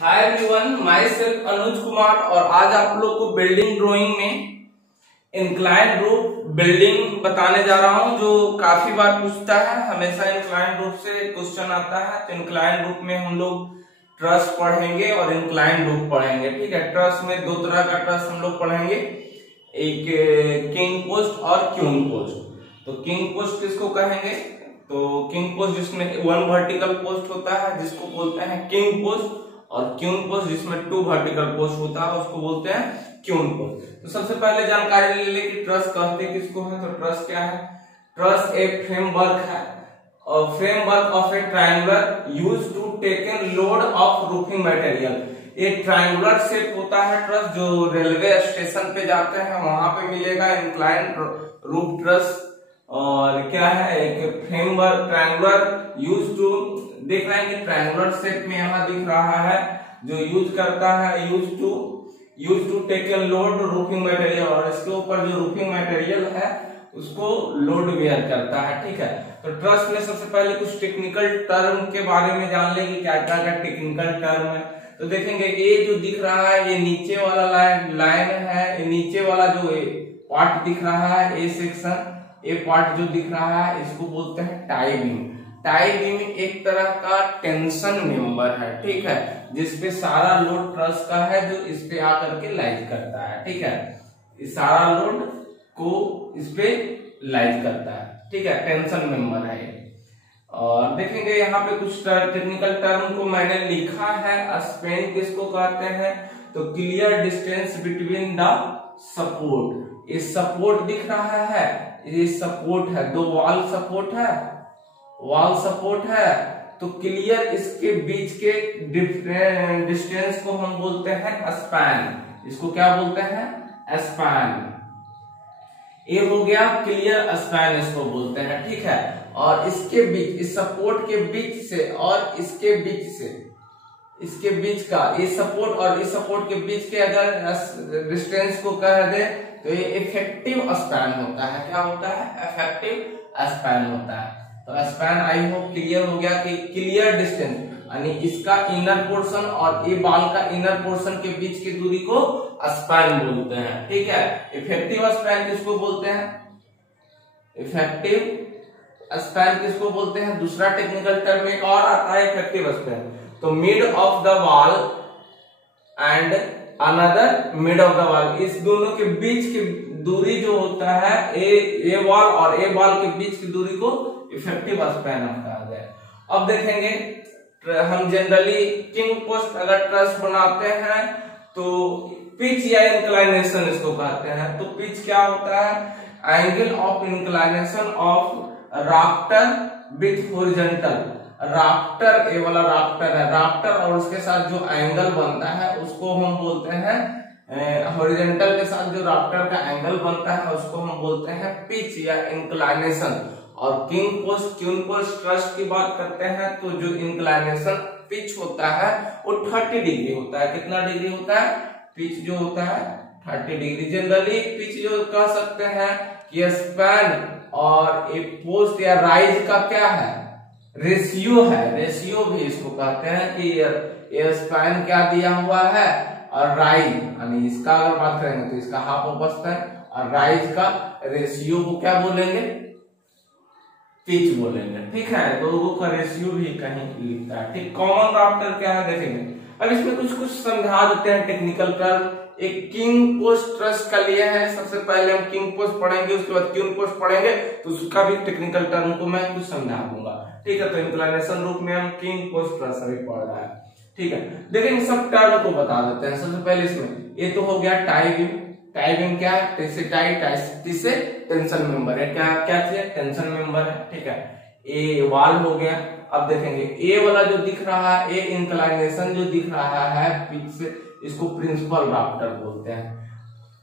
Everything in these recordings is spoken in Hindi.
Hi everyone, my self Anuj Kumar और आज आप लोग को बिल्डिंग ड्राइंग में इंक्लाइन रूफ बिल्डिंग बताने जा रहा हूं, जो काफी बार पूछता है। हमेशा इंक्लाइन रूफ से क्वेश्चन आता है। तो इंक्लाइन रूफ में हम लोग ट्रस पढ़ेंगे और इंक्लाइन रूफ पढ़ेंगे। ठीक है, ट्रस में दो तरह का ट्रस हम लोग पढ़ेंगे, एक किंग पोस्ट और क्यून पोस्ट। तो किंग पोस्ट किसको कहेंगे? तो किंग पोस्ट जिसमें वन वर्टिकल पोस्ट होता है जिसको बोलते हैं किंग पोस्ट, और क्यून पोस्ट जिसमें टू वर्टिकल पोस्ट होता है उसको बोलते हैं क्यून पोस्ट। तो सबसे पहले जानकारी ले ले कि ट्रस कहते किसको है। तो ट्रस क्या है? ट्रस एक फ्रेमवर्क है, और framework of a triangular use to taken load of roofing material. ये ट्रायंगुलर शेप होता है ट्रस, जो रेलवे स्टेशन पे जाते हैं वहां पे मिलेगा इंक्लाइन रूफ ट्रस। और क्या है, एक फ्रेमवर्क ट्रायंगुलर यूज टू, देख रहे हैं कि ट्रायंगुलर शेप में यहाँ दिख रहा है, जो यूज करता है use to take a load roofing material, और इसके ऊपर जो रूफिंग मटेरियल है उसको लोड बेयर करता है। ठीक है, तो ट्रस में सबसे पहले कुछ टेक्निकल टर्म के बारे में जान लेंगे, क्या क्या टेक्निकल टर्म है। तो देखेंगे ये जो दिख रहा है ये नीचे वाला लाइन है, ये नीचे वाला जो पार्ट दिख रहा है ए सेक्शन, ये पार्ट जो दिख रहा है इसको बोलते हैं टाई बीम। टाई बीम एक तरह का टेंशन मेंबर है, ठीक है, जिसपे सारा लोड ट्रस का है, जो इस पे आकर के लाइज करता है। ठीक है, इस सारा लोड को इस पे लाइज करता है। ठीक है, टेंशन मेंबर है ये। और देखेंगे यहाँ पे कुछ टेक्निकल टर्म को मैंने लिखा है। स्पैन किसको कहते हैं? तो clear distance between the support. ये सपोर्ट दिख रहा है, ये सपोर्ट है, दो वॉल सपोर्ट है, तो क्लियर इसके बीच के डिस्टेंस को हम बोलते हैं स्पैन। इसको क्या बोलते हैं? स्पैन। ये हो गया क्लियर स्पैन, इसको बोलते हैं। ठीक है, और इसके बीच, इस सपोर्ट के बीच से और इसके बीच से, इसके बीच का, ये सपोर्ट और इस सपोर्ट के बीच के अगर डिस्टेंस को कह दे तो ये इफेक्टिव स्पैन होता है। क्या होता है? इफेक्टिव स्पैन होता है। तो स्पैन आई होप क्लियर हो गया कि क्लियर डिस्टेंस यानी इसका इनर पोर्शन और ये बाल का इनर पोर्शन के बीच की दूरी को स्पैन बोलते हैं। ठीक है, इफेक्टिव स्पैन किसको बोलते हैं? इफेक्टिव स्पैन किसको बोलते हैं? दूसरा टेक्निकल टर्म एक और आता है इफेक्टिव स्पैन। तो mid of the wall and another mid of the wall, इस दोनों के बीच की दूरी जो होता है, ए वॉल और ए वॉल के बीच की दूरी को इफेक्टिव स्पैन कहा जाए। अब देखेंगे हम जनरली किंग पोस्ट अगर ट्रस बनाते हैं तो पिच या इंक्लाइनेशन इसको कहते हैं। तो पिच क्या होता है? Angle of inclination of rafter with horizontal. Rafter, ये वाला राफ्टर है, राफ्टर और उसके साथ जो एंगल बनता है उसको हम बोलते हैं हॉरिजॉन्टल के साथ जो राफ्टर का एंगल बनता है उसको हम बोलते हैं पिच या इंक्लाइनेशन। और king post, queen post truss की बात करते हैं तो जो इंक्लाइनेशन पिच होता है वो 30 डिग्री होता है। कितना डिग्री होता है? पिच जो होता है 30 डिग्री। जनरली पिच जो कह सकते हैं कि स्पैन और एक पोस्ट या राइज का क्या है? रेशियो है। रेशियो भी इसको कहते हैं कि ये स्पैन क्या दिया हुआ है और राइज, यानी इसका अगर बात करेंगे तो इसका हाफ बचता है, और राइज का रेशियो को क्या बोलेंगे? पिच बोलेंगे। ठीक है, दोनों का रेशियो भी कहीं लिखता है। ठीक, कॉमन राफ्टर क्या है देखेंगे। अब इसमें कुछ समझा देते हैं टेक्निकल टर्म। एक किंग पोस्ट ट्रस का लिया है, सबसे पहले हम किंग पोस्ट पढ़ेंगे, उसके बाद क्यून पोस्ट पढ़ेंगे, तो उसका भी टेक्निकल टर्म को मैं कुछ समझा दूंगा। ठीक है, तो इंक्लाइनेशन रूप में हम किंग पोस्ट ट्रस अभी पढ़ रहा है। ठीक है, देखेंगे सब टर्म को बता देते हैं। सबसे पहले इसमें ये तो हो गया टाई बीम। टाई बीम क्या है? टाई से टेंशन मेंबर है। क्या चीज? टेंशन मेंबर है। ठीक है, ए वाल हो गया। अब देखेंगे ए वाला जो दिख रहा है, ए इंक्लाइनेशन जो दिख रहा है पिच से, इसको प्रिंसिपल राफ्टर बोलते हैं।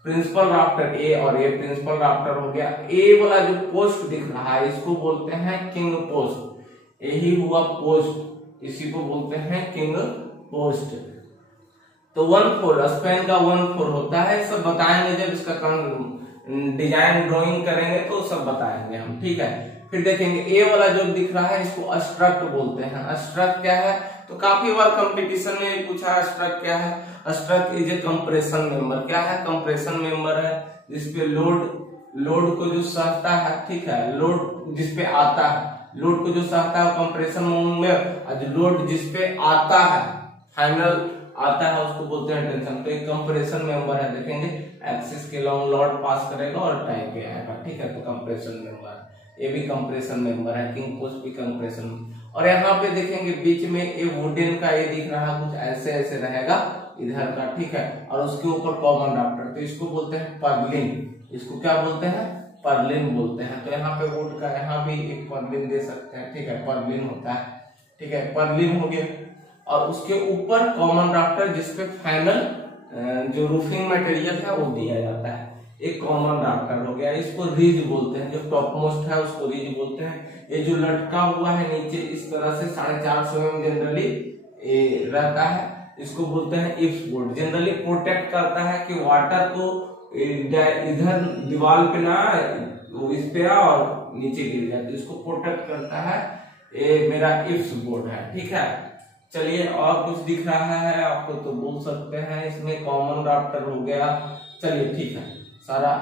प्रिंसिपल राफ्टर ए, और ये प्रिंसिपल राफ्टर हो गया। ए वाला जो पोस्ट दिख रहा है इसको बोलते हैं किंग पोस्ट। यही हुआ पोस्ट, इसी को बोलते हैं किंग पोस्ट। तो 1/4 स्पैन का 1/4 होता है। सब बताएंगे जब इसका डिजाइन ड्राइंग करेंगे तो सब बताएंगे हम। ठीक है, फिर देखेंगे ए वाला जो दिख रहा है इसको अस्ट्रक्ट बोलते हैं। अस्ट्रक्ट क्या है, तो काफी बार कंपटीशन में पूछा अस्ट्रक्ट क्या है। A strut is a compression member. क्या है, कंप्रेशन मेंबर है जिसपे लोड को जो सहता है, ठीक है, लोड जिसपे आता है, लोड को जो सहता है कंप्रेशन मेंबर, जो लोड जिसपे आता है, फाइनल आता है, उसको बोलते हैं टेंशन। तो एक कंप्रेशन मेंबर है, देखेंगे एक्सिस के लॉन्ग लोड पास करेगा और टाई पे आएगा, ठीक है, तो कंप्रेशन मेंबर। ये भी कंप्रेशन मेंबर है, किंग पोस्ट भी कंप्रेशन। और यहाँ पे देखेंगे बीच में ये वुडन का ये दिख रहा है, कुछ ऐसे ऐसे रहेगा इधर का, ठीक है, और उसके ऊपर कॉमन राफ्टर, तो इसको बोलते हैं पर्लिन। इसको क्या बोलते हैं, पर्लिन बोलते हैं। तो यहाँ पे वुड का यहाँ भी एक पर्लिन दे सकते हैं, ठीक है, पर्लिन होता है, ठीक है, पर्लिन हो गया। और उसके ऊपर कॉमन राफ्टर जिसपे फाइनल जो रूफिंग मटेरियल है वो दिया जाता है, एक कॉमन राफ्टर हो गया। इसको रिज बोलते हैं, जो टॉप मोस्ट है उसको रिज बोलते हैं। ये जो लटका हुआ है नीचे इस तरह से 450 mm जनरली रहता है, इसको बोलते हैं इप्स बोर्ड। जनरली प्रोटेक्ट करता है कि वाटर को इधर दीवार पे ना इस पे और नीचे गिर जाए, तो इसको प्रोटेक्ट करता है, ये मेरा इप्स बोर्ड है, ठीक है। चलिए और कुछ दिख रहा है आपको तो बोल सकते हैं, इसमें कॉमन राफ्टर हो गया। चलिए ठीक है सारा,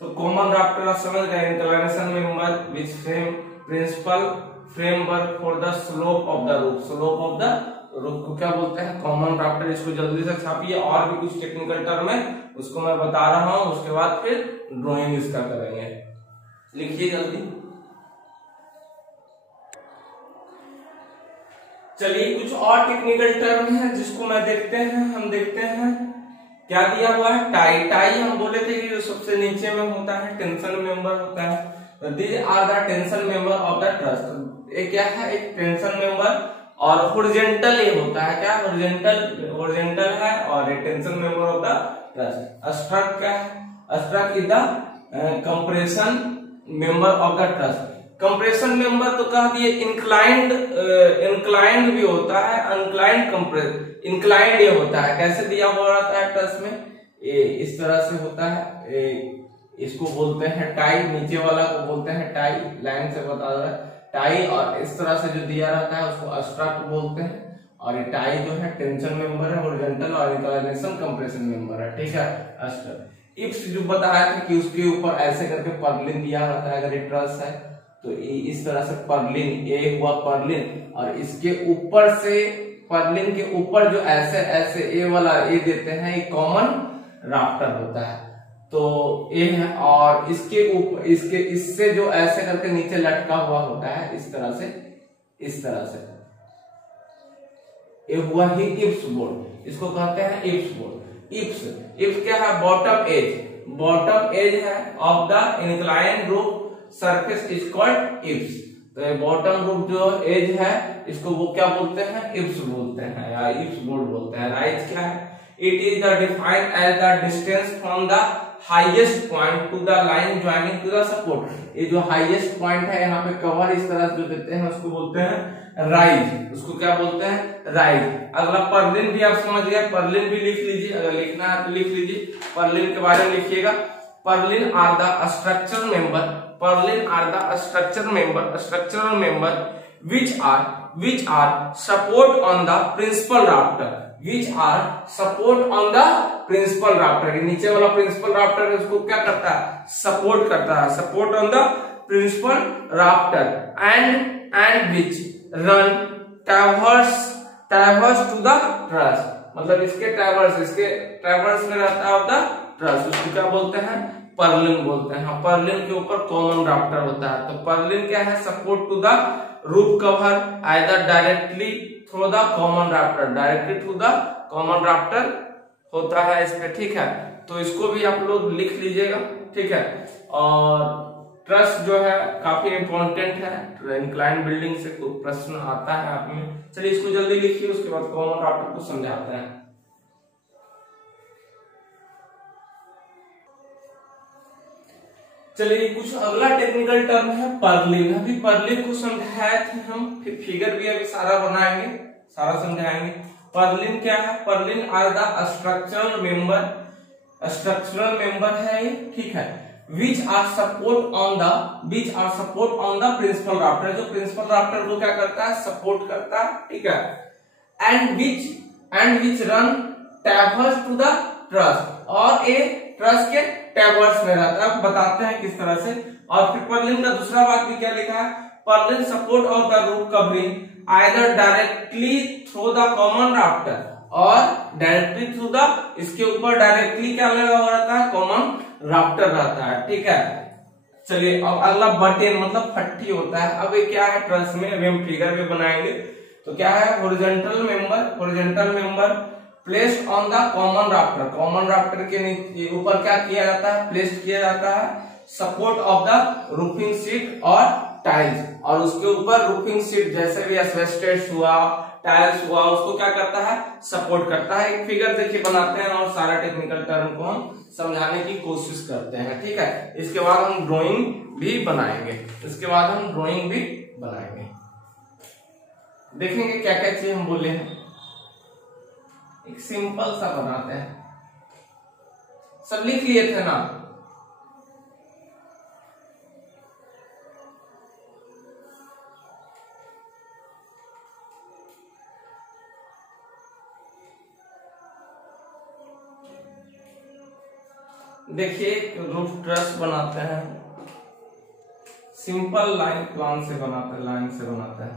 तो कॉमन राफ्टर समझ गए, inclination member which frame principal framework for the slope of the roof. Slope of the roof को क्या बोलते हैं, कॉमन राफ्टर। इसको जल्दी से छापिए, और भी कुछ टेक्निकल टर्म है उसको मैं बता रहा हूं, उसके बाद फिर ड्राइंग इसका करेंगे। लिखिए जल्दी। चलिए कुछ और टेक्निकल टर्म है जिसको मैं देखते हैं, हम देखते हैं क्या दिया हुआ है। टाई। टाई हम बोले थे कि जो सबसे नीचे में होता है टेंशन मेंबर होता है। These are the tension member of the truss. ये क्या है, एक टेंशन मेंबर, और हॉरिजॉन्टल ये होता है, क्या हॉरिजॉन्टल है, और ये tension member of the truss. A strut क्या है, a strut is the compression member of the truss. Compression member तो कह दिए, इंक्लाइंड भी होता है, इंक्लाइंड ये होता है। कैसे दिया हुआ रहता है ट्रस में, ये इस तरह से होता है, इसको बोलते हैं टाई। नीचे वाला को बोलते हैं टाई, लाइन से बता रहा है टाई। और इस तरह से जो दिया रहता है उसको अस्ट्रक्ट बोलते हैं। और ये टाई जो है टेंशन मेंबर है, हॉरिजॉन्टल, और इंक्लाइनेशन कंप्रेशन मेंबर है, ठीक है, अस्ट्रक्ट। इप्स जो बताया था कि उसके ऊपर ऐसे करके पर्लिन दिया रहता है, अगर ये ट्रस है तो इस तरह से पर्लिन, ये हुआ पर्लिन, और इसके ऊपर से पर्लिन के ऊपर जो ऐसे ऐसे ये वाला ये देते हैं, ये कॉमन राफ्टर होता है, तो ये है। और इसके ऊपर इससे जो ऐसे करके नीचे लटका हुआ होता है इस तरह से, इस तरह से, ये हुआ ही इप्स बोर्ड, इसको कहते हैं इप्स बोर्ड। इप्स क्या है, बॉटम एज है of the inclined roof surface is called eaves. तो ये बॉटम रूफ जो एज है इसको वो क्या बोलते हैं, इप्स बोलते हैं या इप्स बोर्ड बोलते हैं। राइज क्या है, it is the defined as the distance from the highest point to the line joining to the support. ये जो हाईएस्ट पॉइंट है यहाँ पे कवर इस तरह से जो देते हैं उसको बोलते हैं राइज, उसको क्या बोलते हैं, राइज। अगला पर्लिन भी आप समझ गए, पर्लिन भी लिख लीजिए, अगर लिखना है तो लिख लीजिए, पर्लिन के बारे में लिखिएगा। Purlin are the structural member, purlin are the structural member which are support on the principal rafter, which are support on the principal rafter। नीचे वाला principal rafter है उसको क्या करता है, सपोर्ट करता है, support on the principal rafter and which run traverse to the truss। मतलब इसके ट्रैवर्स में रहता है ऑफ द ट्रस, उसको क्या बोलते हैं, पर्लिन बोलते हैं। पर्लिन के ऊपर कॉमन राफ्टर होता है। तो पर्लिन क्या है, support to the roof cover either directly through the common rafter, directly through the common rafter होता है इस पे, ठीक है। तो इसको भी आप लोग लिख लीजिएगा, ठीक है। और ट्रस जो है काफी इंपॉर्टेंट है, इंक्लाइन बिल्डिंग से कोई प्रश्न आता है आप में। चलिए इसको जल्दी लिखिए, उसके बाद कॉमन राफ्टर को समझाते हैं। चलिए कुछ अगला टेक्निकल टर्म है पर्लिन। अभी पर्लिन को समझाया थे हम, फिर फिगर भी अभी सारा बनाएंगे, सारा समझाएंगे। पर्लिन क्या है, purlin are the structural member है ये, ठीक है। Which are support on the principal rafter, जो प्रिंसिपल राफ्टर को क्या करता है, सपोर्ट करता है, ठीक है। And which run traverse to the truss, और ये ट्रस के टैवर्स में रहता है। बताते हैं किस तरह से। और फिर पर्लिन का दूसरा भाग भी क्या लिखा है, Perlin support of the roof covering either directly through the common rafter, और डायरेक्टली थ्रू द, इसके ऊपर डायरेक्टली क्या लगा हुआ रहता है, कॉमन राफ्टर रहता है, ठीक है। चलिए अब अगला बटेन मतलब फट्टी होता है। अब ये क्या है, ट्रस में अभी हम फिगर में बनाएंगे। तो क्या है, horizontal member placed on the common rafter के ऊपर क्या किया जाता है, प्लेस्ड किया जाता है support of the roofing sheet और टाइल्स, और उसके ऊपर रूफिंग शीट जैसे भी एस्बेस्टस हुआ, टाइल्स हुआ, उसको क्या करता है, सपोर्ट करता है। एक फिगर देखिए बनाते हैं और सारा टेक्निकल टर्म को हम समझाने की कोशिश करते हैं, ठीक है। इसके बाद हम ड्राइंग भी बनाएंगे, देखेंगे क्या क्या चीज हम बोले हैं। एक सिंपल सा बनाते हैं, सब लिख लिए थे ना। देखिए रूफ ट्रस बनाते हैं, सिंपल लाइन प्लान से बनाते हैं,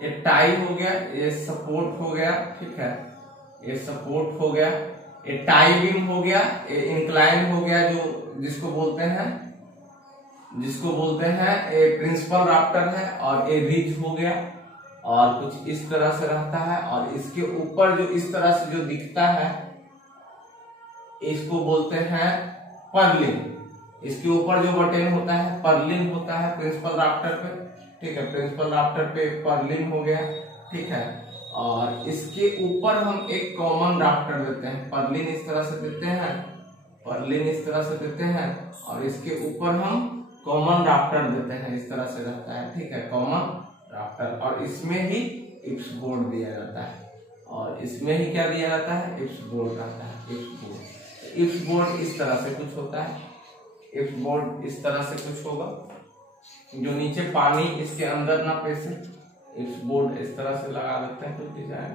ये टाई हो गया, ये सपोर्ट हो गया, ठीक है, ये सपोर्ट हो गया, ये टाई बीम हो गया, ये इंक्लाइन हो गया, जो जिसको बोलते हैं ये प्रिंसिपल राफ्टर है, और ये रिज हो गया, और कुछ इस तरह से रहता है। और इसके ऊपर जो इस तरह से जो दिखता है, इसको बोलते हैं पर्लिन। इसके ऊपर जो बटन होता है पर्लिन होता है प्रिंसिपल राफ्टर पे, ठीक है, प्रिंसिपल राफ्टर पे पर्लिन हो गया, ठीक है। और इसके ऊपर हम एक कॉमन राफ्टर देते हैं, पर्लिन इस तरह से देते हैं, और इसके ऊपर हम कॉमन राफ्टर देते हैं, इस तरह से रहता है, ठीक है, कॉमन राफ्टर। और इसमें ही इप्स बोर्ड दिया जाता है, और इसमें ही क्या दिया जाता है, इप्स बोर्ड रहता है, इप्स बोर्ड इस तरह से कुछ होता है, इप्स बोर्ड इस तरह से कुछ होगा, जो नीचे पानी इसके अंदर ना पैसे, इप्स बोर्ड इस तरह से लगा देते हैं, कुछ डिजाइन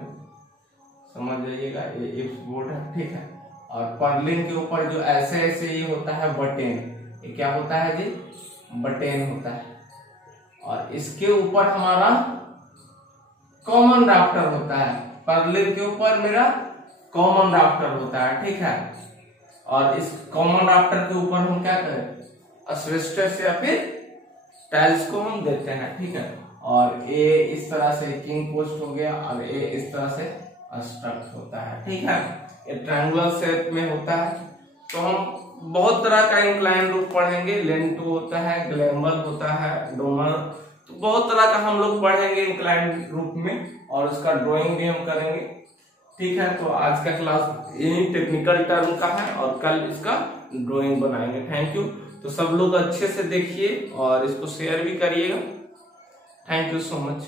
समझ जाइएगा, ये इप्स बोर्ड है, ठीक है। और पर्लिन के ऊपर जो ऐसे ये होता है बटेन, ये क्या होता है जी, बटेन होता है। और इसके ऊपर हमारा कॉमन राफ्टर होता है, पर्लिन के ऊपर मेरा कॉमन राफ्टर होता है, ठीक है। और इस कॉमन राफ्टर के ऊपर हम क्या करें, एस्बेस्टस या फिर टाइल्स को हम देते हैं, ठीक है। और ये इस तरह से किंग पोस्ट हो गया, और ये इस तरह से स्ट्रक्ट होता है, ठीक है। ये ट्रायंगुलर शेप में होता है। तो हम बहुत तरह का इंक्लाइन रूफ पढ़ेंगे, लेंटू होता है, ग्लैम्बर होता है, डोमर, तो बहुत तरह का हम लोग पढ़ेंगे इंक्लाइन रूफ में, और उसका ड्राइंग भी हम करेंगे, ठीक है। तो आज का क्लास यही टेक्निकल टर्म का है, और कल इसका ड्राइंग बनाएंगे। Thank you. तो सब लोग अच्छे से देखिए और इसको शेयर भी करिएगा। Thank you so much.